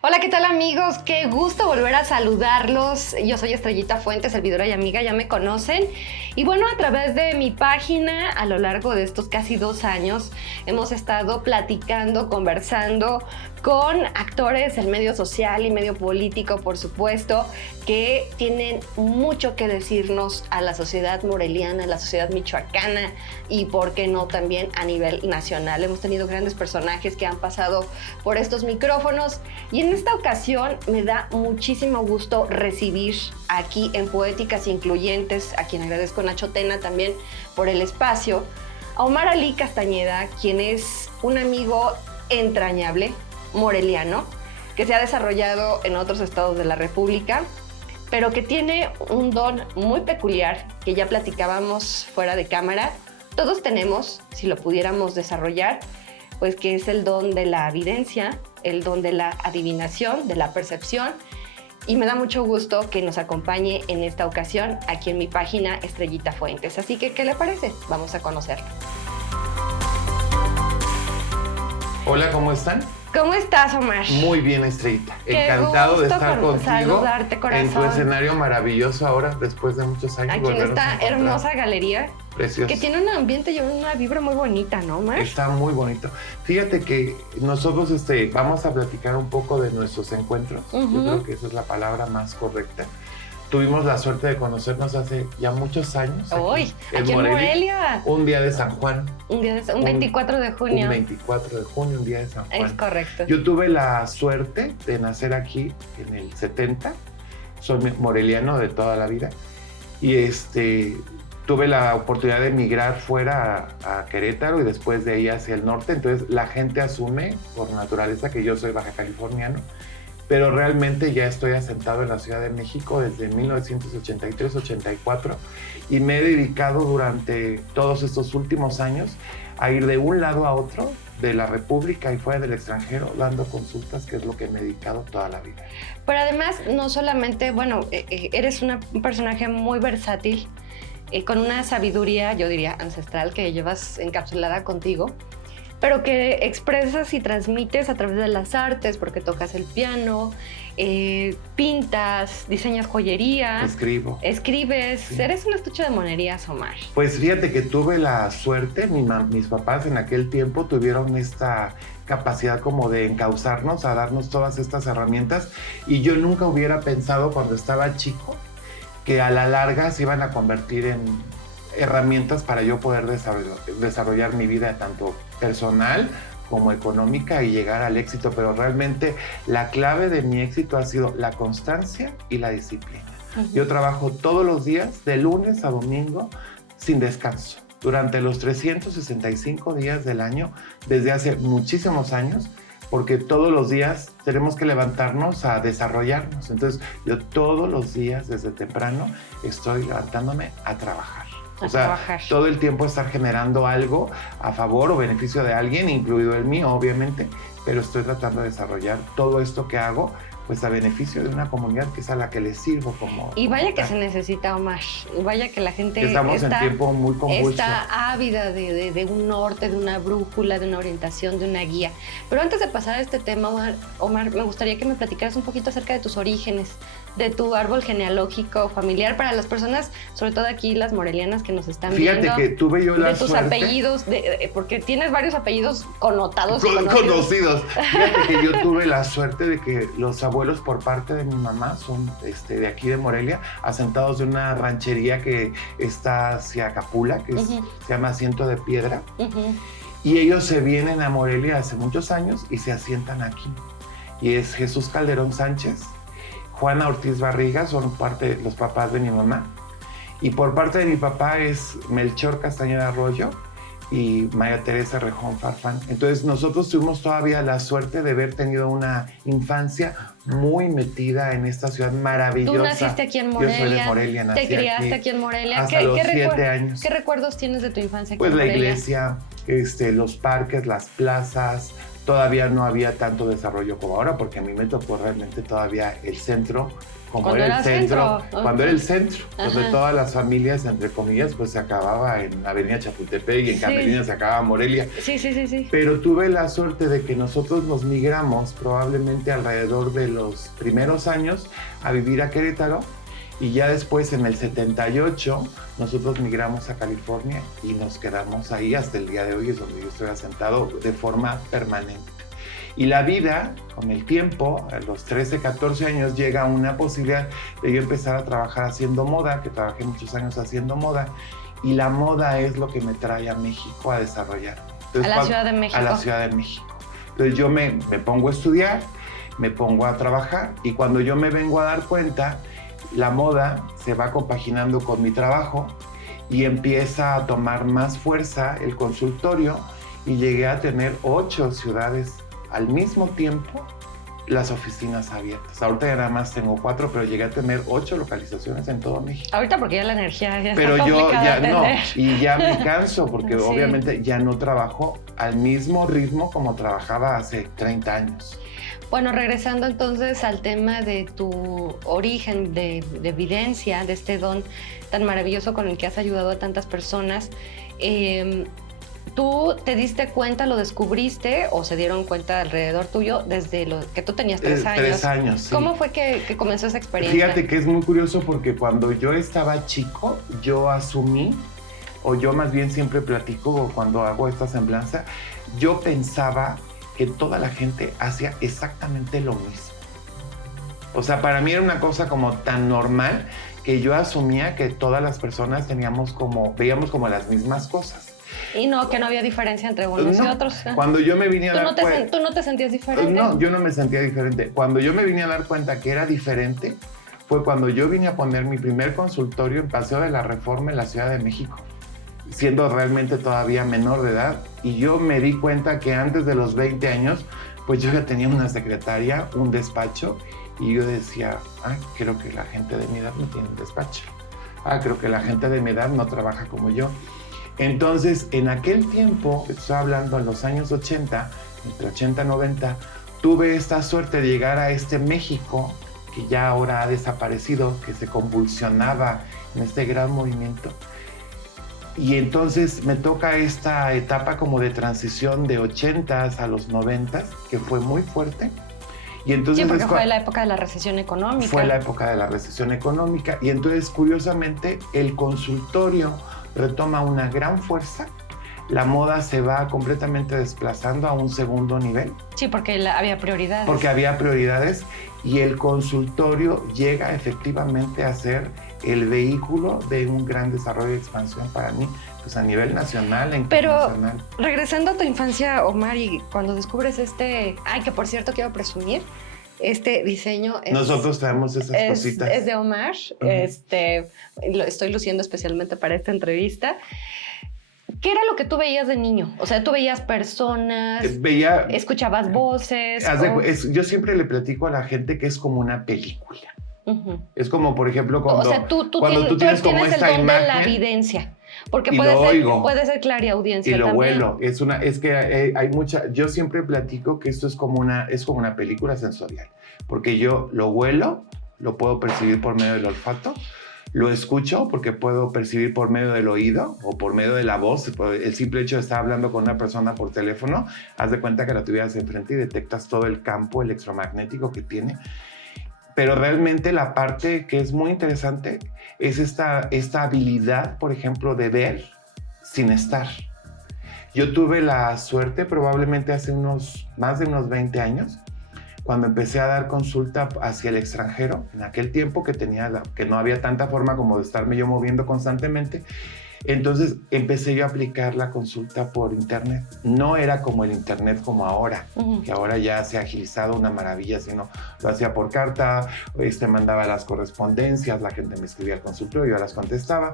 Hola, ¿qué tal amigos? Qué gusto volver a saludarlos. Yo soy Estrellita Fuentes, servidora y amiga, ya me conocen. Y bueno, a través de mi página, a lo largo de estos casi 2 años, hemos estado platicando, conversando con actores del medio social y medio político, por supuesto, que tienen mucho que decirnos a la sociedad moreliana, a la sociedad michoacana y, por qué no, también a nivel nacional. Hemos tenido grandes personajes que han pasado por estos micrófonos y en esta ocasión me da muchísimo gusto recibir aquí en Poéticas Incluyentes, a quien agradezco Nacho Tena también por el espacio, a Omar Ali Castañeda, quien es un amigo entrañable, moreliano, que se ha desarrollado en otros estados de la República, pero que tiene un don muy peculiar que ya platicábamos fuera de cámara. Todos tenemos, si lo pudiéramos desarrollar, pues que es el don de la evidencia, el don de la adivinación, de la percepción, y me da mucho gusto que nos acompañe en esta ocasión aquí en mi página Estrellita Fuentes. Así que, ¿qué le parece? Vamos a conocerlo. Hola, ¿cómo están? ¿Cómo estás, Omar? Muy bien, Estrellita. Qué Encantado de estar contigo saludarte, corazón. en tu escenario maravilloso ahora, después de muchos años. Aquí en esta hermosa galería. Precioso. Que tiene un ambiente y una vibra muy bonita, ¿no, Omar? Está muy bonito. Fíjate que nosotros vamos a platicar un poco de nuestros encuentros. Yo creo que esa es la palabra más correcta. Tuvimos la suerte de conocernos hace ya muchos años. Hoy, aquí en Morelia. Un día de San Juan. Un 24 de junio. Un 24 de junio, un día de San Juan. Es correcto. Yo tuve la suerte de nacer aquí en el 70. Soy moreliano de toda la vida. Y tuve la oportunidad de emigrar fuera a Querétaro y después de ahí hacia el norte. Entonces la gente asume por naturaleza que yo soy baja californiano. Pero realmente ya estoy asentado en la Ciudad de México desde 1983-84 y me he dedicado durante todos estos últimos años a ir de un lado a otro de la República y fuera del extranjero dando consultas, que es lo que me he dedicado toda la vida. Pero además, no solamente, eres un personaje muy versátil, con una sabiduría, yo diría, ancestral que llevas encapsulada contigo, pero que expresas y transmites a través de las artes, porque tocas el piano, pintas, diseñas joyería. Escribes. Sí. Eres un estuche de monerías, Omar. Pues fíjate que tuve la suerte, mis papás en aquel tiempo tuvieron esta capacidad como de encauzarnos, a darnos todas estas herramientas, y yo nunca hubiera pensado cuando estaba chico que a la larga se iban a convertir en herramientas para yo poder desarrollar mi vida tanto personal como económica y llegar al éxito, pero realmente la clave de mi éxito ha sido la constancia y la disciplina. Yo trabajo todos los días, de lunes a domingo, sin descanso, durante los 365 días del año, desde hace muchísimos años, porque todos los días tenemos que levantarnos a desarrollarnos. Entonces, yo todos los días, desde temprano, estoy levantándome a trabajar. Todo el tiempo estar generando algo a favor o beneficio de alguien, incluido el mío, obviamente, pero estoy tratando de desarrollar todo esto que hago, pues a beneficio de una comunidad que es a la que le sirvo como... Y vaya que se necesita, Omar, vaya que la gente estamos en tiempo muy convulso. Está ávida de un norte, de una brújula, de una orientación, de una guía. Pero antes de pasar a este tema, Omar, me gustaría que me platicaras un poquito acerca de tus orígenes, de tu árbol genealógico familiar, para las personas, sobre todo aquí las morelianas que nos están viendo. Fíjate que tuve yo la suerte. De tus apellidos, porque tienes varios apellidos connotados. Conocidos. Fíjate que yo tuve la suerte de que los abuelos por parte de mi mamá son de aquí de Morelia, asentados de una ranchería que está hacia Capula, que se llama Asiento de Piedra. Y ellos se vienen a Morelia hace muchos años y se asientan aquí. Y es Jesús Calderón Sánchez, Juana Ortiz Barriga, son parte de los papás de mi mamá. Y por parte de mi papá es Melchor Castañeda Arroyo y María Teresa Rejón Farfán. Entonces nosotros tuvimos todavía la suerte de haber tenido una infancia muy metida en esta ciudad maravillosa. Tú naciste aquí en Morelia. Yo soy de Morelia, nací te criaste aquí en Morelia. Hasta los 7 años. ¿Qué recuerdos tienes de tu infancia aquí pues en Morelia? Pues la iglesia, los parques, las plazas. Todavía no había tanto desarrollo como ahora, porque a mí me tocó realmente todavía el centro como Cuando era el era centro, centro. cuando era el centro, donde Ajá. todas las familias, entre comillas, pues se acababa en Avenida Chapultepec y en Sí. Camerina se acababa Morelia. Sí. Pero tuve la suerte de que nosotros nos migramos probablemente alrededor de los primeros años a vivir a Querétaro y ya después en el 78 nosotros migramos a California y nos quedamos ahí hasta el día de hoy, es donde yo estoy asentado de forma permanente. Y la vida, con el tiempo, a los 13, 14 años, llega una posibilidad de yo empezar a trabajar haciendo moda, que trabajé muchos años haciendo moda, y la moda es lo que me trae a México a desarrollar. Entonces, A la Ciudad de México. A la Ciudad de México. Entonces yo me pongo a estudiar, me pongo a trabajar, y cuando yo me vengo a dar cuenta, la moda se va compaginando con mi trabajo y empieza a tomar más fuerza el consultorio, y llegué a tener 8 ciudades al mismo tiempo las oficinas abiertas. Ahorita ya nada más tengo 4, pero llegué a tener 8 localizaciones en todo México. Ahorita porque ya la energía ya Pero está yo complicada ya de no, atender. y ya me canso porque Sí. obviamente ya no trabajo al mismo ritmo como trabajaba hace 30 años. Bueno, regresando entonces al tema de tu origen de evidencia, de este don tan maravilloso con el que has ayudado a tantas personas, ¿tú te diste cuenta, lo descubriste o se dieron cuenta alrededor tuyo desde lo que tú tenías 3 años? 3 años, sí. ¿Cómo fue que comenzó esa experiencia? Fíjate que es muy curioso porque cuando yo estaba chico, yo asumí, o yo más bien siempre platico cuando hago esta semblanza, yo pensaba que toda la gente hacía exactamente lo mismo. O sea, para mí era una cosa como tan normal que yo asumía que todas las personas veíamos como las mismas cosas. Y no, que no había diferencia entre unos y otros. Cuando yo me vine a dar cuenta... ¿Tú no te sentías diferente? No, yo no me sentía diferente. Cuando yo me vine a dar cuenta que era diferente, fue cuando yo vine a poner mi primer consultorio en Paseo de la Reforma en la Ciudad de México, siendo realmente todavía menor de edad. Y yo me di cuenta que antes de los 20 años, pues yo ya tenía una secretaria, un despacho, y yo decía, creo que la gente de mi edad no tiene un despacho. Creo que la gente de mi edad no trabaja como yo. Entonces, en aquel tiempo, estoy hablando en los años 80, entre 80 y 90, tuve esta suerte de llegar a este México, que ya ahora ha desaparecido, que se convulsionaba en este gran movimiento. Y entonces me toca esta etapa como de transición de 80s a los 90s, que fue muy fuerte. Y entonces sí, porque fue la época de la recesión económica. Fue la época de la recesión económica. Y entonces, curiosamente, el consultorio retoma una gran fuerza. La moda se va completamente desplazando a un segundo nivel. Sí, porque había prioridades. Porque había prioridades y el consultorio llega efectivamente a ser el vehículo de un gran desarrollo y expansión para mí, pues a nivel nacional e internacional. Pero regresando a tu infancia, Omar, y cuando descubres que por cierto quiero presumir, este diseño es... Nosotros traemos esas cositas. Es de Omar, lo estoy luciendo especialmente para esta entrevista. ¿Qué era lo que tú veías de niño? O sea, tú veías personas, escuchabas voces. Yo siempre le platico a la gente que es como una película. Uh-huh. Es como, por ejemplo, cuando, o sea, tú tienes como esta el don imagen de la evidencia. Porque y puede ser clariaudiencia y lo también. huelo. Es que hay mucha... Yo siempre platico que esto es como una película sensorial. Porque yo lo huelo, lo puedo percibir por medio del olfato, lo escucho porque puedo percibir por medio del oído o por medio de la voz. El simple hecho de estar hablando con una persona por teléfono, haz de cuenta que la tuvieras enfrente y detectas todo el campo electromagnético que tiene. Pero realmente la parte que es muy interesante es esta habilidad, por ejemplo, de ver sin estar. Yo tuve la suerte probablemente hace más de unos 20 años, cuando empecé a dar consulta hacia el extranjero, en aquel tiempo que no había tanta forma como de estarme yo moviendo constantemente. Entonces empecé yo a aplicar la consulta por internet. No era como el internet como ahora, que ahora ya se ha agilizado una maravilla, sino lo hacía por carta, mandaba las correspondencias, la gente me escribía al consultorio, yo las contestaba.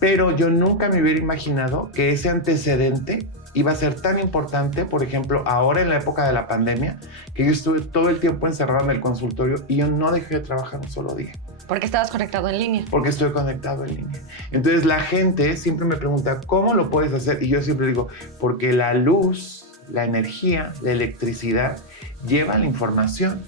Pero yo nunca me hubiera imaginado que ese antecedente iba a ser tan importante, por ejemplo, ahora en la época de la pandemia, que yo estuve todo el tiempo encerrado en el consultorio y yo no dejé de trabajar un solo día. Porque estabas conectado en línea. Porque estoy conectado en línea. Entonces la gente siempre me pregunta, ¿cómo lo puedes hacer? Y yo siempre digo, porque la luz, la energía, la electricidad lleva la información.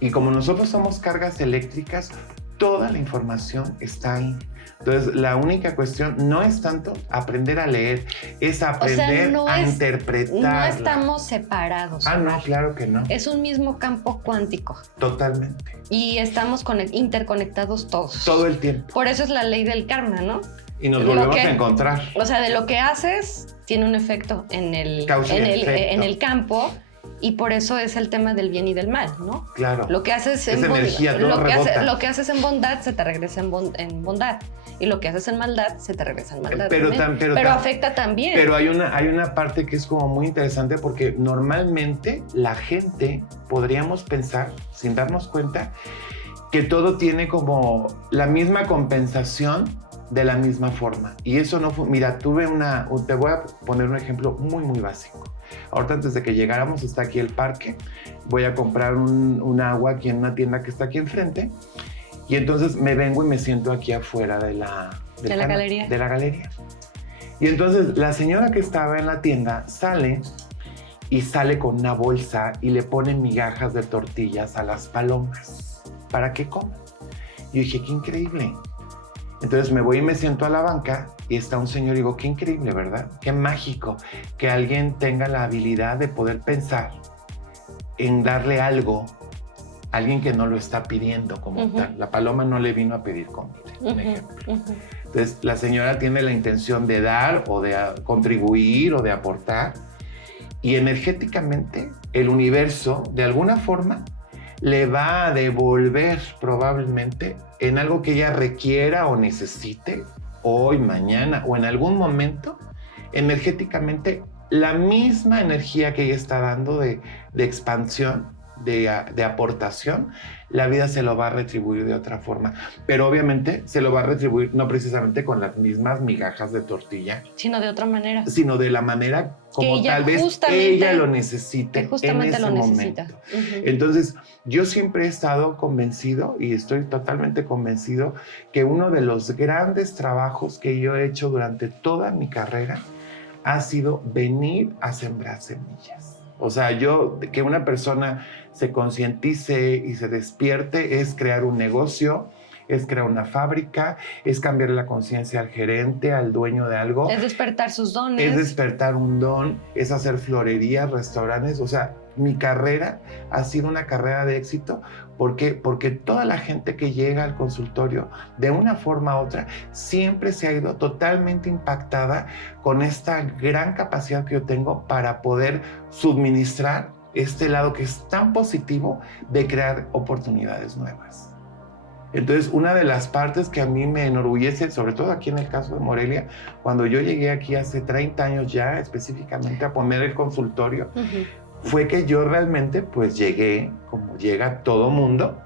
Y como nosotros somos cargas eléctricas, toda la información está ahí. Entonces, la única cuestión no es tanto aprender a leer, es aprender a interpretar. No estamos separados. No, claro que no. Es un mismo campo cuántico. Totalmente. Y estamos interconectados todos. Todo el tiempo. Por eso es la ley del karma, ¿no? Y nos volvemos a encontrar. O sea, de lo que haces, tiene un efecto en el campo. Y por eso es el tema del bien y del mal, ¿no? Claro. Lo que haces en lo que haces en bondad se te regresa en bondad. Y lo que haces en maldad se te regresa en maldad. Pero afecta también. Pero hay una parte que es como muy interesante, porque normalmente la gente podríamos pensar, sin darnos cuenta, que todo tiene como la misma compensación de la misma forma. Y eso no fue. Mira, te voy a poner un ejemplo muy, muy básico. Ahorita, antes de que llegáramos, está aquí el parque. Voy a comprar un agua aquí en una tienda que está aquí enfrente. Y entonces me vengo y me siento aquí afuera de la galería. De la galería. Y entonces la señora que estaba en la tienda sale con una bolsa y le pone migajas de tortillas a las palomas para que coman. Y yo dije, qué increíble. Entonces me voy y me siento a la banca y está un señor y digo, qué increíble, ¿verdad? Qué mágico que alguien tenga la habilidad de poder pensar en darle algo a alguien que no lo está pidiendo como tal. La paloma no le vino a pedir comida, un ejemplo. Entonces la señora tiene la intención de dar o de contribuir o de aportar, y energéticamente el universo de alguna forma le va a devolver probablemente en algo que ella requiera o necesite hoy, mañana o en algún momento, energéticamente la misma energía que ella está dando de expansión, de aportación, la vida se lo va a retribuir de otra forma. Pero obviamente se lo va a retribuir no precisamente con las mismas migajas de tortilla, sino de otra manera. Sino de la manera como tal vez ella lo necesite en ese momento. Entonces, yo siempre he estado convencido, y estoy totalmente convencido, que uno de los grandes trabajos que yo he hecho durante toda mi carrera ha sido venir a sembrar semillas. O sea, que una persona se concientice y se despierte es crear un negocio, es crear una fábrica, es cambiar la conciencia al gerente, al dueño de algo. Es despertar sus dones. Es despertar un don, es hacer florerías, restaurantes. O sea, mi carrera ha sido una carrera de éxito. ¿Por qué? Porque toda la gente que llega al consultorio, de una forma u otra, siempre se ha ido totalmente impactada con esta gran capacidad que yo tengo para poder suministrar este lado que es tan positivo de crear oportunidades nuevas. Entonces, una de las partes que a mí me enorgullece, sobre todo aquí en el caso de Morelia, cuando yo llegué aquí hace 30 años ya, específicamente a poner el consultorio, fue que yo realmente pues llegué como llega todo mundo.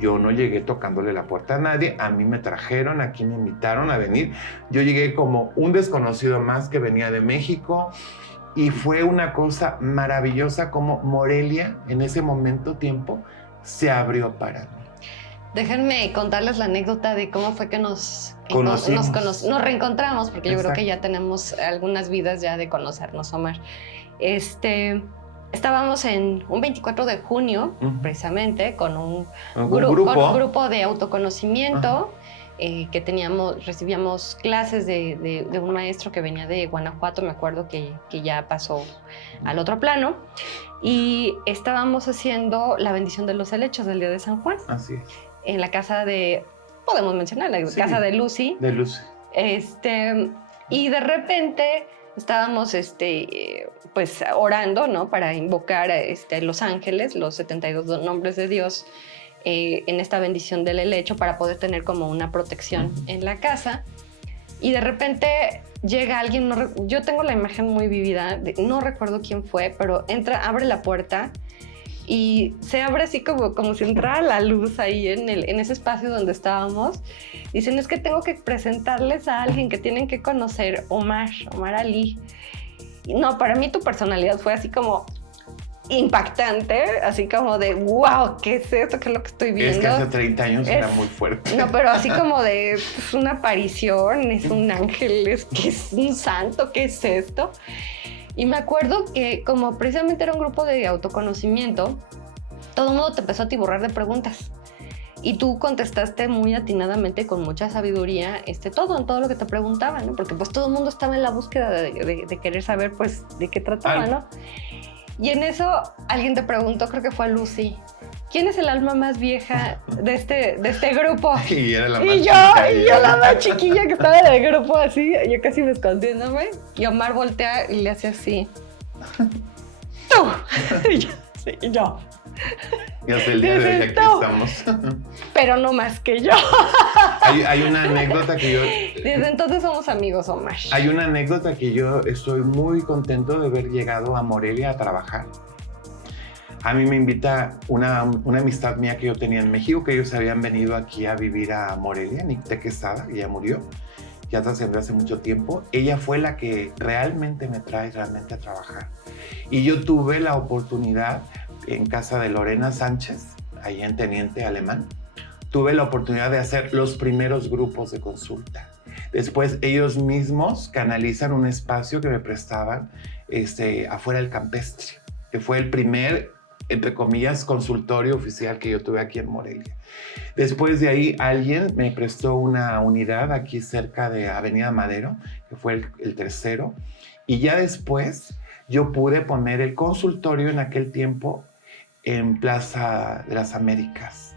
Yo no llegué tocándole la puerta a nadie, a mí me trajeron, aquí me invitaron a venir. Yo llegué como un desconocido más que venía de México, y fue una cosa maravillosa como Morelia en ese tiempo se abrió para mí. Déjenme contarles la anécdota de cómo fue que nos reencontramos, porque yo creo que ya tenemos algunas vidas ya de conocernos, Omar. Estábamos en un 24 de junio, precisamente, con un grupo de autoconocimiento, que recibíamos clases de un maestro que venía de Guanajuato, me acuerdo que ya pasó al otro plano, y estábamos haciendo la bendición de los helechos del día de San Juan. Así es. En la casa podemos mencionar, casa de Lucy. De Lucy. Y de repente estábamos pues orando, ¿no? Para invocar a los ángeles, los 72 nombres de Dios, en esta bendición del helecho, para poder tener como una protección en la casa. Y de repente llega alguien, yo tengo la imagen muy vivida, no recuerdo quién fue, pero abre la puerta y se abre así como si entrara la luz ahí en ese espacio donde estábamos. Dicen, es que tengo que presentarles a alguien que tienen que conocer, Omar Ali. Y no, para mí tu personalidad fue así como impactante, así como de wow, ¿qué es esto? ¿Qué es lo que estoy viendo? Es que hace 30 años era muy fuerte. No, pero así como de una aparición, es un ángel, que es un santo, ¿qué es esto? Y me acuerdo que como precisamente era un grupo de autoconocimiento, todo el mundo te empezó a tiborrar de preguntas. Y tú contestaste muy atinadamente, con mucha sabiduría, todo lo que te preguntaban, ¿no? Porque pues todo el mundo estaba en la búsqueda de querer saber, pues, de qué trataba, ¿no? Y en eso alguien te preguntó, creo que fue a Lucy, ¿quién es el alma más vieja de este grupo? Y era la más chiquilla. Y yo la más chiquilla que estaba en el grupo así, yo casi me escondiéndome. Y Omar voltea y le hace así. ¡Tú! Y yo. Y hasta el día de hoy aquí estamos. Pero no más que yo. Hay una anécdota que yo... Desde entonces somos amigos, Omar. Hay una anécdota que yo estoy muy contento de haber llegado a Morelia a trabajar. A mí me invita una amistad mía que yo tenía en México, que ellos habían venido aquí a vivir a Morelia, Nicté Quesada, que ya murió, ya trascendió hace mucho tiempo. Ella fue la que realmente me trae a trabajar. Y yo tuve la oportunidad en casa de Lorena Sánchez, allá en Teniente Alemán, tuve la oportunidad de hacer los primeros grupos de consulta. Después ellos mismos canalizan un espacio que me prestaban afuera del campestre, que fue el primer, entre comillas, consultorio oficial que yo tuve aquí en Morelia. Después de ahí alguien me prestó una unidad aquí cerca de Avenida Madero, que fue el tercero, y ya después yo pude poner el consultorio en aquel tiempo en Plaza de las Américas.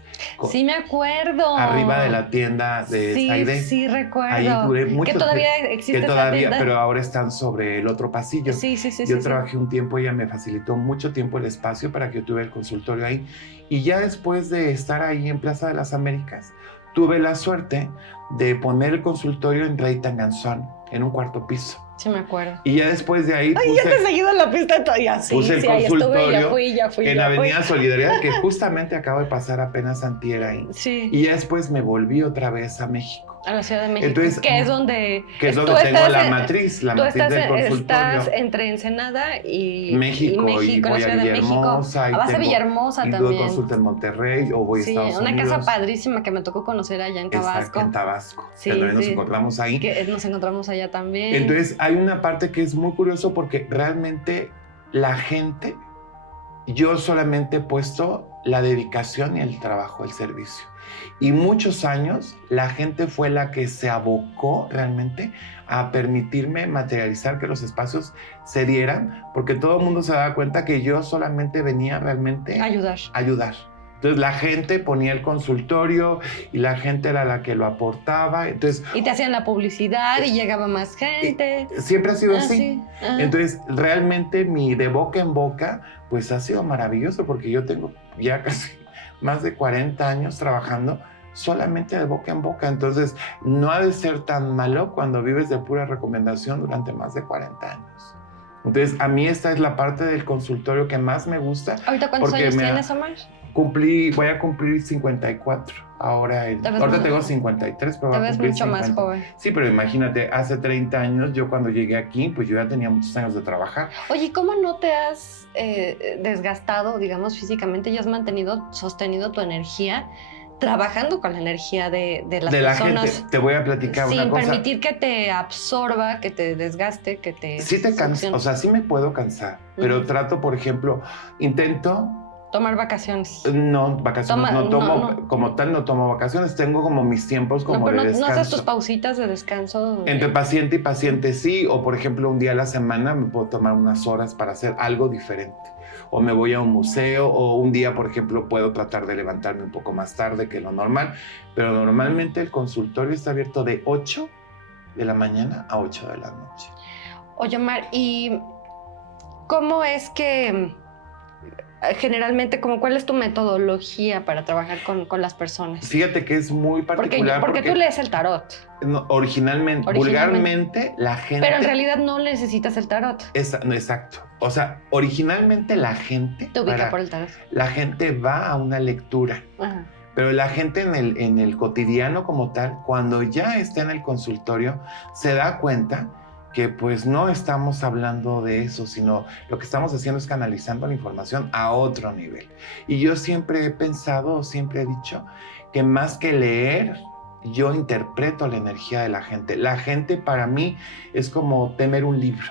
Sí, me acuerdo. Arriba de la tienda de Saide. Sí, recuerdo. Ahí duré mucho. Que todavía existe esa tienda. Pero ahora están sobre el otro pasillo. Sí. Yo trabajé un tiempo, ella me facilitó mucho tiempo el espacio para que yo tuviera el consultorio ahí. Y ya después de estar ahí en Plaza de las Américas, tuve la suerte de poner el consultorio en Rey Tanganzón, en un cuarto piso. Sí, me acuerdo. Y ya después de ahí ya te he seguido en la pista todavía. Sí, puse el consultorio ya fui. En Avenida Solidaridad, que justamente acabo de pasar apenas antier ahí. Sí. Y ya después me volví otra vez a México. A la Ciudad de México. Entonces, que es donde tengo la matriz del consultorio. Estás entre Ensenada y México, y voy la Ciudad a Villahermosa. Vas a Villahermosa también. Y doy consulta en Monterrey o voy a Estados Unidos. Una casa padrísima que me tocó conocer allá en Tabasco. Exacto, en Tabasco. Sí, que nos encontramos ahí. Que nos encontramos allá también. Entonces, hay una parte que es muy curioso porque realmente la gente, yo solamente he puesto la dedicación y el trabajo, el servicio. Y muchos años la gente fue la que se abocó realmente a permitirme materializar que los espacios se dieran, porque todo el mundo se daba cuenta que yo solamente venía realmente a ayudar. Entonces la gente ponía el consultorio y la gente era la que lo aportaba. Entonces, y te hacían la publicidad y llegaba más gente. Siempre ha sido así. Sí. Entonces realmente mi de boca en boca pues ha sido maravilloso, porque yo tengo ya casi más de 40 años trabajando solamente de boca en boca. Entonces no ha de ser tan malo cuando vives de pura recomendación durante más de 40 años. Entonces a mí esta es la parte del consultorio que más me gusta. ¿Ahorita cuántos años tienes, Omar? Voy a cumplir 54 ahora. Ahorita tengo 53, pero te voy a ves cumplir mucho 50. más joven. Sí, pero imagínate, hace 30 años, yo cuando llegué aquí, pues yo ya tenía muchos años de trabajar. Oye, ¿cómo no te has desgastado, digamos, físicamente y has sostenido tu energía trabajando con la energía de las personas? La gente. Te voy a platicar una cosa. Sin permitir que te absorba, que te desgaste, que te... Sí te cansas, o sea, sí me puedo cansar, pero trato, por ejemplo, intento... Tomar vacaciones. No, vacaciones no tomo, como tal no tomo vacaciones, tengo como mis tiempos como de descanso. ¿No haces tus pausitas de descanso? Entre paciente y paciente sí, o por ejemplo un día a la semana me puedo tomar unas horas para hacer algo diferente. O me voy a un museo, o un día, por ejemplo, puedo tratar de levantarme un poco más tarde que lo normal, pero normalmente el consultorio está abierto de 8 de la mañana a 8 de la noche. Oye, Omar, ¿y cómo es que... generalmente, ¿cuál es tu metodología para trabajar con las personas? Fíjate que es muy particular. Porque tú lees el tarot. No, originalmente, vulgarmente, la gente... Pero en realidad no necesitas el tarot. Exacto. O sea, originalmente la gente... Te ubica por el tarot. La gente va a una lectura. Ajá. Pero la gente en el cotidiano como tal, cuando ya está en el consultorio, se da cuenta que pues no estamos hablando de eso, sino lo que estamos haciendo es canalizando la información a otro nivel. Y yo siempre he pensado, siempre he dicho, que más que leer, yo interpreto la energía de la gente. La gente para mí es como tener un libro.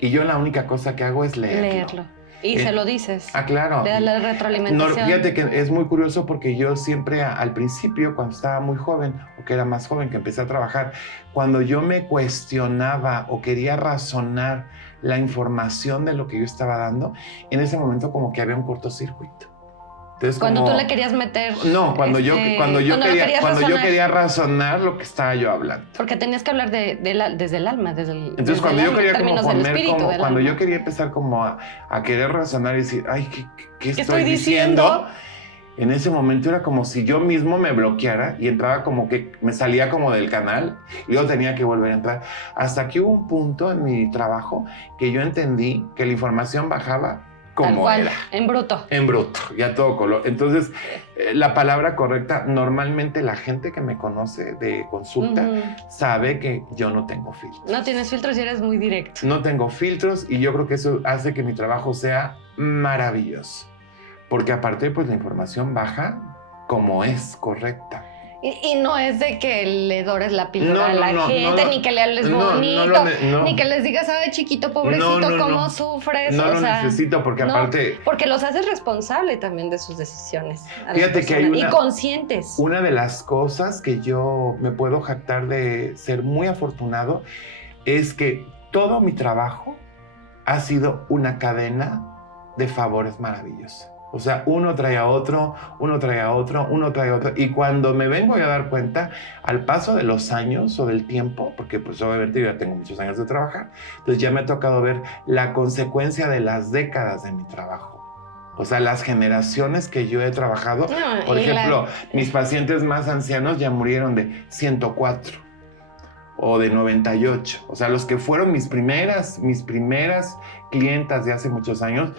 Y yo la única cosa que hago es leerlo. Y se lo dices. Claro. De la retroalimentación. No, fíjate que es muy curioso porque yo siempre al principio, cuando estaba muy joven, o que era más joven, que empecé a trabajar, cuando yo me cuestionaba o quería razonar la información de lo que yo estaba dando, en ese momento como que había un cortocircuito. Entonces, cuando tú le querías meter... No, cuando yo quería razonar lo que estaba yo hablando. Porque tenías que hablar desde el alma, Entonces, cuando yo quería como poner, cuando yo quería empezar como a querer razonar y decir, ay, ¿qué estoy diciendo? En ese momento era como si yo mismo me bloqueara y entraba como que me salía como del canal y luego tenía que volver a entrar. Hasta que hubo un punto en mi trabajo que yo entendí que la información bajaba como era. En bruto. En bruto, ya todo color. Entonces, la palabra correcta, normalmente la gente que me conoce de consulta sabe que yo no tengo filtros. No tienes filtros y eres muy directo. No tengo filtros y yo creo que eso hace que mi trabajo sea maravilloso. Porque aparte, pues la información baja como es correcta. Y no es de que le dores la píldora a la gente, ni que le hables bonito, ni que les digas, ay, chiquito, pobrecito, cómo sufres. No lo necesito, porque aparte... Porque los haces responsable también de sus decisiones. Fíjate que hay y conscientes. Una de las cosas que yo me puedo jactar de ser muy afortunado es que todo mi trabajo ha sido una cadena de favores maravillosos. O sea, uno trae a otro, uno trae a otro, uno trae a otro. Y cuando me vengo a dar cuenta, al paso de los años o del tiempo, porque pues obviamente yo ya tengo muchos años de trabajar, entonces ya me ha tocado ver la consecuencia de las décadas de mi trabajo. O sea, las generaciones que yo he trabajado. Por ejemplo, mis pacientes más ancianos ya murieron de 104 o de 98. O sea, los que fueron mis primeras clientas de hace muchos años.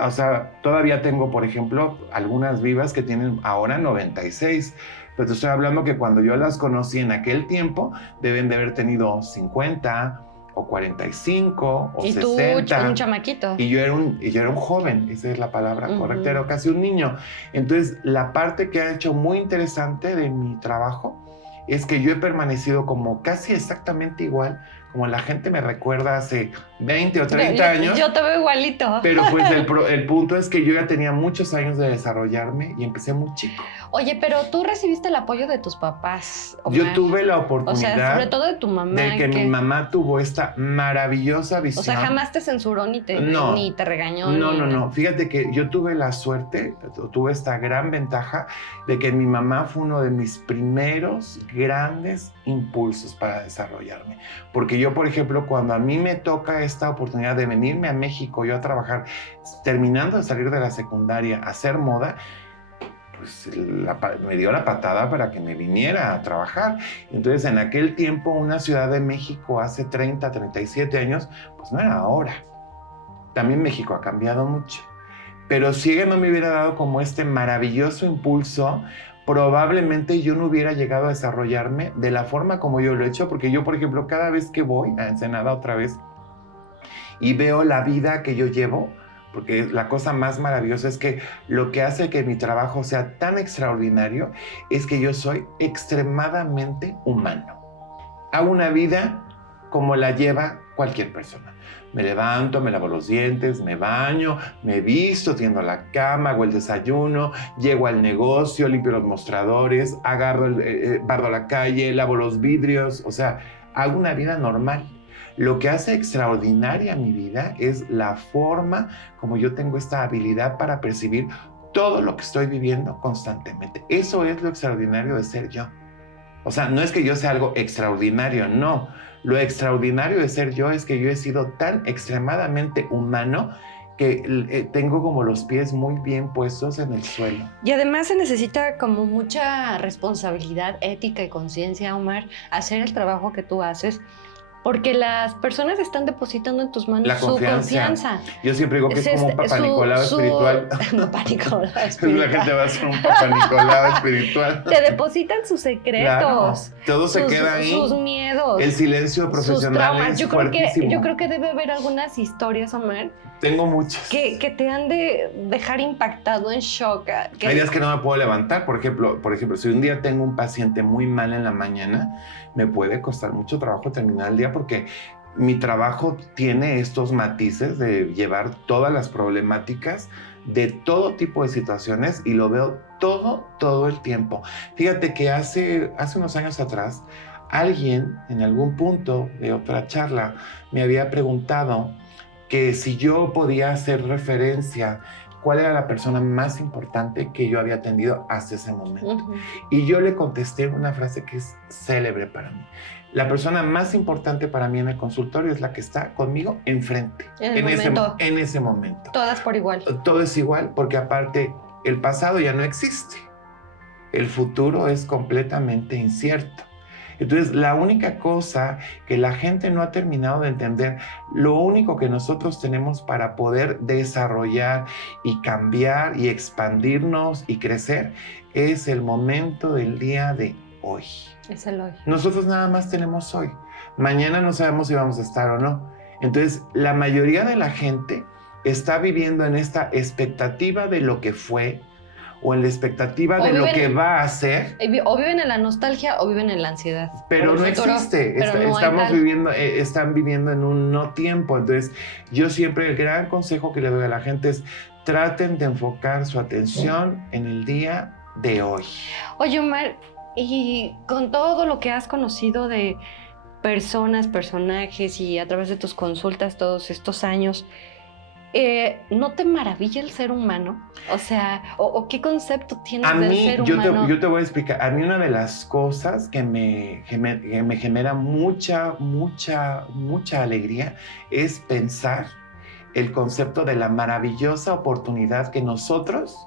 O sea, todavía tengo, por ejemplo, algunas vivas que tienen ahora 96. Pero te estoy hablando que cuando yo las conocí en aquel tiempo, deben de haber tenido 50 o 45 o 60. Y tú, un chamaquito. Y yo era un joven, esa es la palabra correcta, era casi un niño. Entonces, la parte que ha hecho muy interesante de mi trabajo es que yo he permanecido como casi exactamente igual como la gente me recuerda hace 20 o 30 años. Yo te veo igualito. Pero pues el punto es que yo ya tenía muchos años de desarrollarme y empecé muy chico. Oye, pero tú recibiste el apoyo de tus papás, Omar. Yo tuve la oportunidad. O sea, sobre todo de tu mamá. De que mi mamá tuvo esta maravillosa visión. O sea, jamás te censuró ni te regañó. No. Fíjate que yo tuve la suerte, tuve esta gran ventaja de que mi mamá fue uno de mis primeros grandes impulsos para desarrollarme. Porque yo, por ejemplo, cuando a mí me toca esta oportunidad de venirme a México, yo a trabajar, terminando de salir de la secundaria, a hacer moda, pues me dio la patada para que me viniera a trabajar. Entonces, en aquel tiempo, una Ciudad de México hace 30, 37 años, pues no era ahora. También México ha cambiado mucho. Pero si ella no me hubiera dado como este maravilloso impulso, probablemente yo no hubiera llegado a desarrollarme de la forma como yo lo he hecho, porque yo, por ejemplo, cada vez que voy a Ensenada otra vez y veo la vida que yo llevo, porque la cosa más maravillosa es que lo que hace que mi trabajo sea tan extraordinario es que yo soy extremadamente humano. Hago una vida como la lleva cualquier persona. Me levanto, me lavo los dientes, me baño, me visto, tiendo la cama, hago el desayuno, llego al negocio, limpio los mostradores, barro la calle, lavo los vidrios, o sea, hago una vida normal. Lo que hace extraordinaria mi vida es la forma como yo tengo esta habilidad para percibir todo lo que estoy viviendo constantemente. Eso es lo extraordinario de ser yo. O sea, no es que yo sea algo extraordinario, no. Lo extraordinario de ser yo es que yo he sido tan extremadamente humano que tengo como los pies muy bien puestos en el suelo. Y además se necesita como mucha responsabilidad, ética y conciencia, Omar, hacer el trabajo que tú haces. Porque las personas están depositando en tus manos su confianza. Yo siempre digo que es como un Papá Nicolau espiritual. Papá Nicolau espiritual. La gente va a ser un Papá Nicolau espiritual. Te depositan sus secretos. Claro, todo se queda ahí. Sus miedos. El silencio profesional es fuertísimo. Yo creo que debe haber algunas historias, Omar. Tengo muchas. Que te han de dejar impactado, en shock. Hay días que no me puedo levantar. Por ejemplo, si un día tengo un paciente muy mal en la mañana, me puede costar mucho trabajo terminar el día porque mi trabajo tiene estos matices de llevar todas las problemáticas de todo tipo de situaciones y lo veo todo el tiempo. Fíjate que hace unos años atrás, alguien en algún punto de otra charla me había preguntado que si yo podía hacer referencia cuál era la persona más importante que yo había atendido hasta ese momento. Y yo le contesté una frase que es célebre para mí. La persona más importante para mí en el consultorio es la que está conmigo enfrente. En ese momento. Todas por igual. Todo es igual porque aparte el pasado ya no existe. El futuro es completamente incierto. Entonces, la única cosa que la gente no ha terminado de entender, lo único que nosotros tenemos para poder desarrollar y cambiar y expandirnos y crecer es el momento del día de hoy. Es el hoy. Nosotros nada más tenemos hoy. Mañana no sabemos si vamos a estar o no. Entonces, la mayoría de la gente está viviendo en esta expectativa de lo que fue, o en la expectativa de lo que va a ser. O viven en la nostalgia o viven en la ansiedad. Pero no existe. Están viviendo en un no tiempo. Entonces, yo siempre el gran consejo que le doy a la gente es traten de enfocar su atención en el día de hoy. Oye, Omar, y con todo lo que has conocido de personas, personajes y a través de tus consultas todos estos años, ¿no te maravilla el ser humano? O sea, ¿o qué concepto tienes del ser humano? Yo te voy a explicar. A mí una de las cosas que me genera mucha alegría es pensar el concepto de la maravillosa oportunidad que nosotros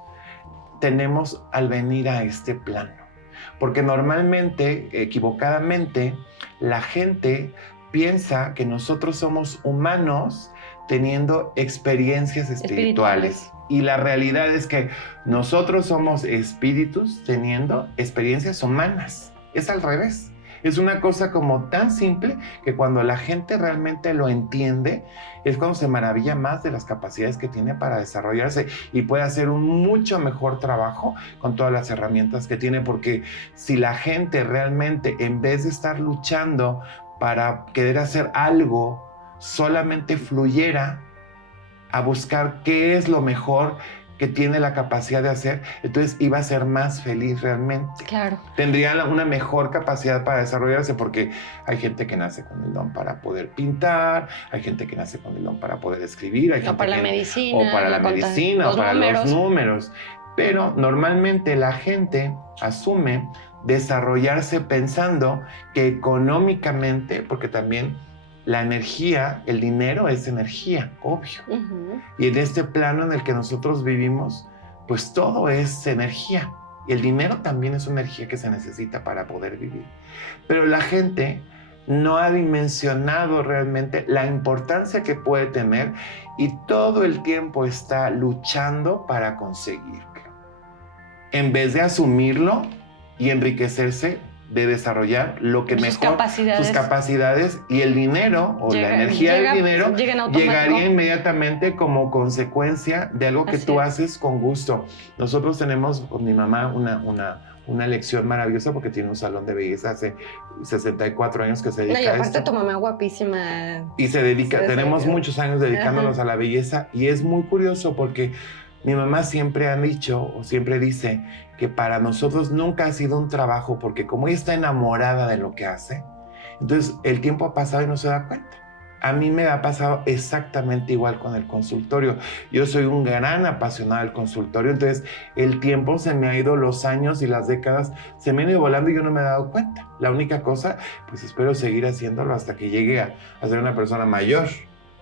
tenemos al venir a este plano. Porque normalmente, equivocadamente, la gente piensa que nosotros somos humanos teniendo experiencias espirituales. Y la realidad es que nosotros somos espíritus teniendo experiencias humanas. Es al revés. Es una cosa como tan simple que cuando la gente realmente lo entiende, es cuando se maravilla más de las capacidades que tiene para desarrollarse y puede hacer un mucho mejor trabajo con todas las herramientas que tiene. Porque si la gente realmente, en vez de estar luchando para querer hacer algo, solamente fluyera a buscar qué es lo mejor que tiene la capacidad de hacer, entonces iba a ser más feliz realmente. Claro. Tendría una mejor capacidad para desarrollarse, porque hay gente que nace con el don para poder pintar, hay gente que nace con el don para poder escribir, hay gente para la medicina, o para la medicina, o para los números. Pero normalmente la gente asume desarrollarse pensando que económicamente, porque también la energía, el dinero es energía, obvio. Y en este plano en el que nosotros vivimos, pues todo es energía. Y el dinero también es una energía que se necesita para poder vivir. Pero la gente no ha dimensionado realmente la importancia que puede tener y todo el tiempo está luchando para conseguirlo. En vez de asumirlo y enriquecerse, de desarrollar lo que mejor, sus capacidades, y el dinero o la energía del dinero llegaría inmediatamente como consecuencia de algo que tú haces con gusto. Nosotros tenemos con mi mamá una lección maravillosa porque tiene un salón de belleza hace 64 años que se dedica y a aparte esto. Tu mamá guapísima. Y se dedica, tenemos muchos años dedicándonos a la belleza, y es muy curioso porque mi mamá siempre ha dicho o siempre dice que para nosotros nunca ha sido un trabajo, porque como ella está enamorada de lo que hace, entonces el tiempo ha pasado y no se da cuenta. A mí me ha pasado exactamente igual con el consultorio. Yo soy un gran apasionado del consultorio, entonces el tiempo se me ha ido, los años y las décadas se me han ido volando y yo no me he dado cuenta. La única cosa, pues espero seguir haciéndolo hasta que llegue a ser una persona mayor.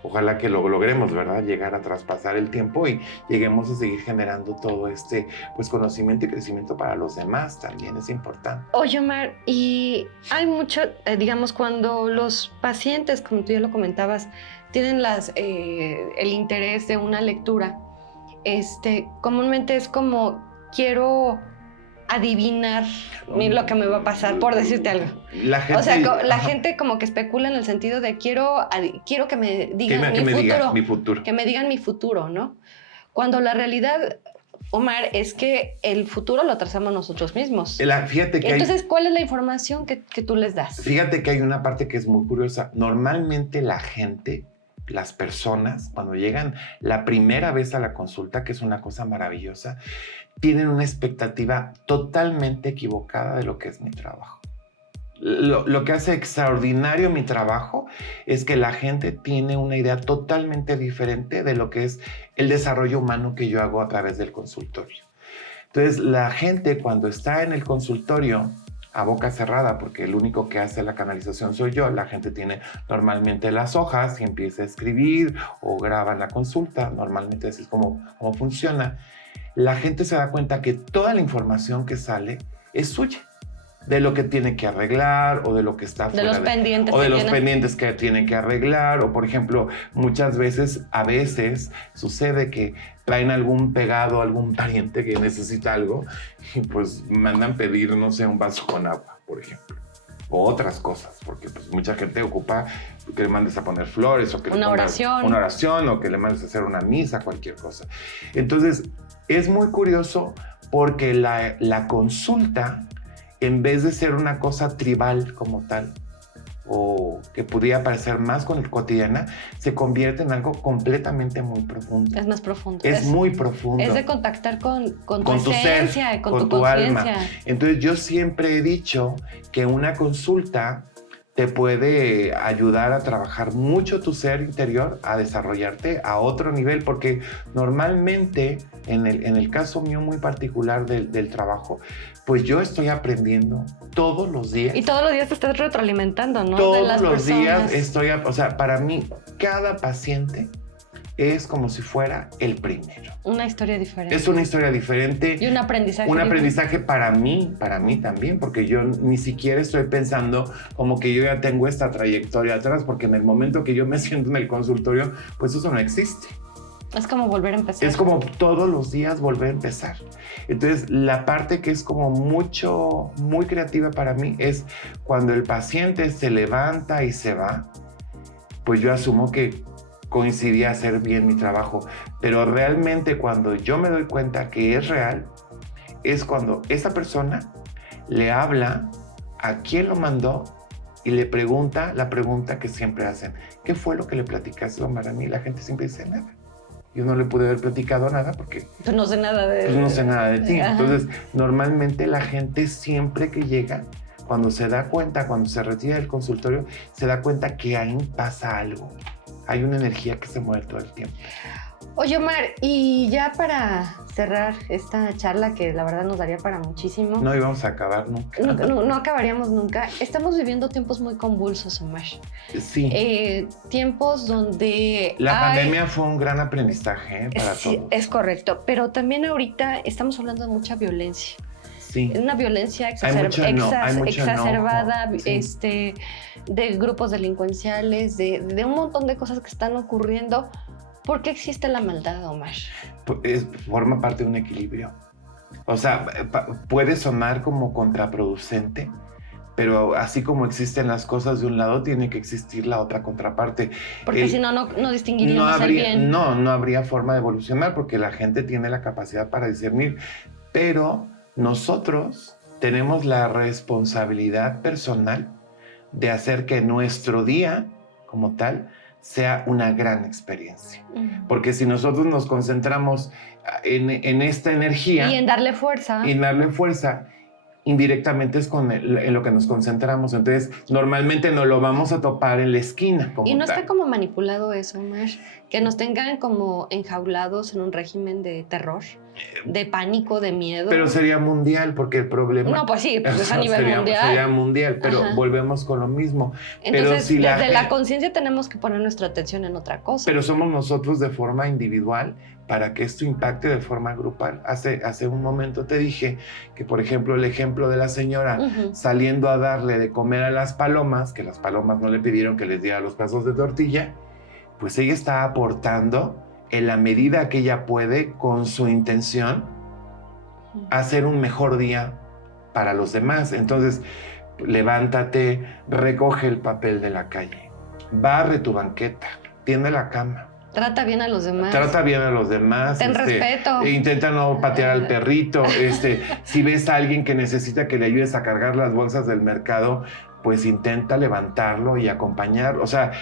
Ojalá que lo logremos, ¿verdad? Llegar a traspasar el tiempo y lleguemos a seguir generando todo este conocimiento y crecimiento para los demás. También es importante. Oye, Omar, y hay mucho, digamos, cuando los pacientes, como tú ya lo comentabas, tienen el interés de una lectura, comúnmente es como, quiero adivinar lo que me va a pasar, por decirte algo. La gente como que especula en el sentido de quiero que me digan mi futuro. Que me digan mi futuro, ¿no? Cuando la realidad, Omar, es que el futuro lo trazamos nosotros mismos. Fíjate que Entonces, ¿cuál es la información que tú les das? Fíjate que hay una parte que es muy curiosa. Normalmente la gente, las personas, cuando llegan la primera vez a la consulta, que es una cosa maravillosa, tienen una expectativa totalmente equivocada de lo que es mi trabajo. Lo que hace extraordinario mi trabajo es que la gente tiene una idea totalmente diferente de lo que es el desarrollo humano que yo hago a través del consultorio. Entonces, la gente cuando está en el consultorio a boca cerrada, porque el único que hace la canalización soy yo, la gente tiene normalmente las hojas y empieza a escribir o graba la consulta, normalmente así es como funciona. La gente se da cuenta que toda la información que sale es suya, de lo que tiene que arreglar o de lo que está fuera de los pendientes o de los pendientes que tiene que arreglar, o por ejemplo, muchas veces, a veces sucede que traen algún pegado, algún pariente que necesita algo y pues mandan pedir, no sé, un vaso con agua, por ejemplo, o otras cosas, porque pues mucha gente ocupa que le mandes a poner flores o que una oración o que le mandes a hacer una misa, cualquier cosa. Entonces, es muy curioso porque la consulta, en vez de ser una cosa tribal como tal, o que pudiera parecer más cotidiana, se convierte en algo completamente muy profundo. Es más profundo. Es muy profundo. Es de contactar con tu esencia, ser, con tu alma. conciencia. Entonces yo siempre he dicho que una consulta te puede ayudar a trabajar mucho tu ser interior, a desarrollarte a otro nivel, porque normalmente, en el caso mío muy particular del trabajo, pues yo estoy aprendiendo todos los días. Y todos los días te estás retroalimentando, ¿no? Todos los días o sea, para mí, cada paciente es como si fuera el primero. Una historia diferente. Es una historia diferente. Y un aprendizaje. Un aprendizaje para mí también, porque yo ni siquiera estoy pensando como que yo ya tengo esta trayectoria atrás, porque en el momento que yo me siento en el consultorio, pues eso no existe. Es como volver a empezar. Es como todos los días volver a empezar. Entonces, la parte que es como muy creativa para mí es cuando el paciente se levanta y se va, pues yo asumo que coincidía hacer bien mi trabajo. Pero realmente cuando yo me doy cuenta que es real, es cuando esa persona le habla a quien lo mandó y le pregunta la pregunta que siempre hacen. ¿Qué fue lo que le platicaste, Omar? A mí la gente siempre dice nada. Yo no le pude haber platicado nada porque pues no sé nada de... Pues no sé nada de ti. Ajá. Entonces, normalmente la gente siempre que llega, cuando se da cuenta, cuando se retira del consultorio, se da cuenta que ahí pasa algo. Hay una energía que se mueve todo el tiempo. Oye, Omar, y ya para cerrar esta charla, que la verdad nos daría para muchísimo. No íbamos a acabar nunca. No acabaríamos nunca. Estamos viviendo tiempos muy convulsos, Omar. Sí. Tiempos donde la pandemia fue un gran aprendizaje para todos. Sí, es correcto. Pero también ahorita estamos hablando de mucha violencia. Sí. Una violencia exacerbada, sí. De grupos delincuenciales, de un montón de cosas que están ocurriendo. ¿Por qué existe la maldad, Omar? Forma parte de un equilibrio. O sea, puede sonar como contraproducente, pero así como existen las cosas de un lado, tiene que existir la otra contraparte. Porque si no distinguiríamos el bien. No habría forma de evolucionar, porque la gente tiene la capacidad para discernir, pero nosotros tenemos la responsabilidad personal de hacer que nuestro día, como tal, sea una gran experiencia. Porque si nosotros nos concentramos en esta energía... Y en darle fuerza. Indirectamente es en lo que nos concentramos. Entonces, normalmente nos lo vamos a topar en la esquina. Y no está como manipulado eso, Omar. Que nos tengan como enjaulados en un régimen de terror, de pánico, de miedo. Pero sería mundial, porque el problema... No, pues sí, pues es a nivel mundial. Sería mundial, pero volvemos con lo mismo. Entonces, pero si desde la conciencia tenemos que poner nuestra atención en otra cosa. Pero somos nosotros de forma individual para que esto impacte de forma grupal. Hace un momento te dije que, por ejemplo, el ejemplo de la señora saliendo a darle de comer a las palomas, que las palomas no le pidieron que les diera los pedazos de tortilla, pues ella está aportando en la medida que ella puede, con su intención, hacer un mejor día para los demás. Entonces, levántate, recoge el papel de la calle, barre tu banqueta, tiende la cama, Trata bien a los demás. Trata bien a los demás. Ten respeto. Intenta no patear al perrito. Si ves a alguien que necesita que le ayudes a cargar las bolsas del mercado, pues intenta levantarlo y acompañar. O sea,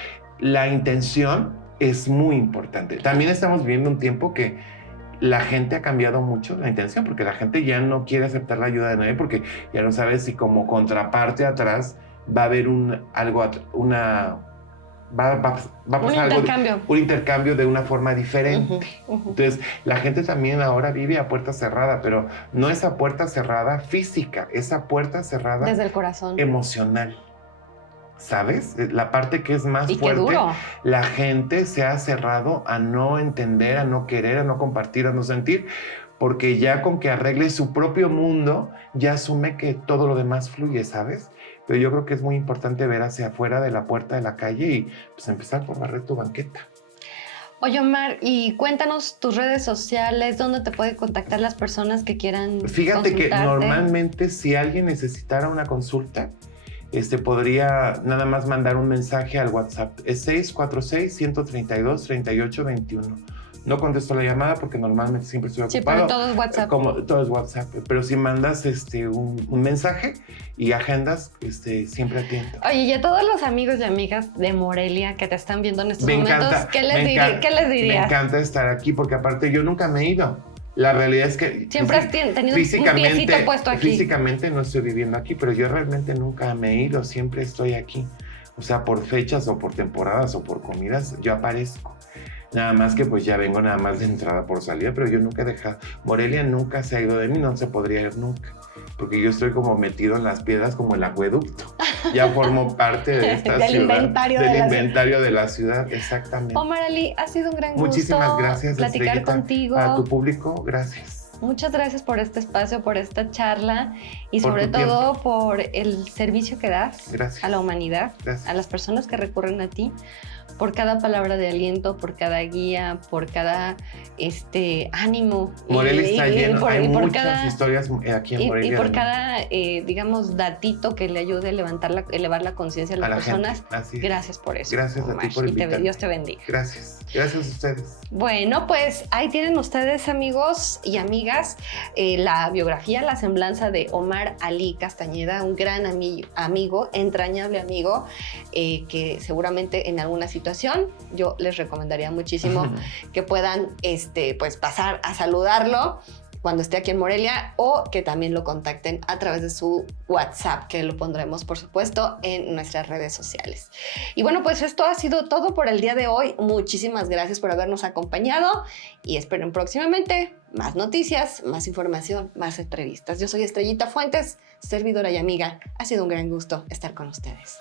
la intención es muy importante. También estamos viviendo un tiempo que la gente ha cambiado mucho la intención, porque la gente ya no quiere aceptar la ayuda de nadie, porque ya no sabe si como contraparte atrás va a haber va a pasar un intercambio de una forma diferente. Entonces, la gente también ahora vive a puerta cerrada, pero no esa puerta cerrada física, esa puerta cerrada desde el corazón, emocional. ¿Sabes? La parte que es más y fuerte. qué duro. La gente se ha cerrado a no entender, a no querer, a no compartir, a no sentir, porque ya con que arregle su propio mundo, ya asume que todo lo demás fluye, ¿sabes? Pero yo creo que es muy importante ver hacia afuera de la puerta de la calle y pues empezar por barrer tu banqueta. Oye, Omar, y cuéntanos tus redes sociales, dónde te pueden contactar las personas que quieran Fíjate que normalmente si alguien necesitara una consulta, podría nada más mandar un mensaje al WhatsApp. Es 646-132-3821. No contesto la llamada porque normalmente siempre estoy ocupado. Sí, pero todo es WhatsApp. Todo es WhatsApp. Pero si mandas un mensaje y agendas, siempre atiendo. Oye, y a todos los amigos y amigas de Morelia que te están viendo en estos momentos, ¿qué les dirías? Me encanta estar aquí porque aparte yo nunca me he ido. La realidad es que siempre has tenido un piecito puesto aquí. Físicamente no estoy viviendo aquí, pero yo realmente nunca me he ido, siempre estoy aquí. O sea, por fechas o por temporadas o por comidas, yo aparezco. Nada más que pues ya vengo nada más de entrada por salida, pero yo nunca he dejado. Morelia nunca se ha ido de mí, no se podría ir nunca. Porque yo estoy como metido en las piedras como el acueducto. Ya formo parte de esta ciudad. Del inventario de la ciudad, exactamente. Omar Ali, ha sido un gran gusto. Muchísimas gracias, platicar Estrellita. contigo. A tu público, gracias. Muchas gracias por este espacio, por esta charla y sobre todo por el servicio que das a la humanidad, a las personas que recurren a ti, por cada palabra de aliento, por cada guía, por cada ánimo. Morelia está lleno, hay muchas historias aquí en Morelia. Y por cada, digamos, datito que le ayude a elevar la conciencia de las personas. Gracias por eso. Gracias a ti por invitarme. Dios te bendiga. Gracias. Gracias a ustedes. Bueno, pues ahí tienen ustedes, amigos y amigas, la biografía, la semblanza de Omar Ali Castañeda, un gran amigo, entrañable amigo, que seguramente en alguna situación yo les recomendaría muchísimo que puedan pues pasar a saludarlo cuando esté aquí en Morelia o que también lo contacten a través de su WhatsApp, que lo pondremos, por supuesto, en nuestras redes sociales. Y bueno, pues esto ha sido todo por el día de hoy. Muchísimas gracias por habernos acompañado y esperen próximamente más noticias, más información, más entrevistas. Yo soy Estrellita Fuentes, servidora y amiga. Ha sido un gran gusto estar con ustedes.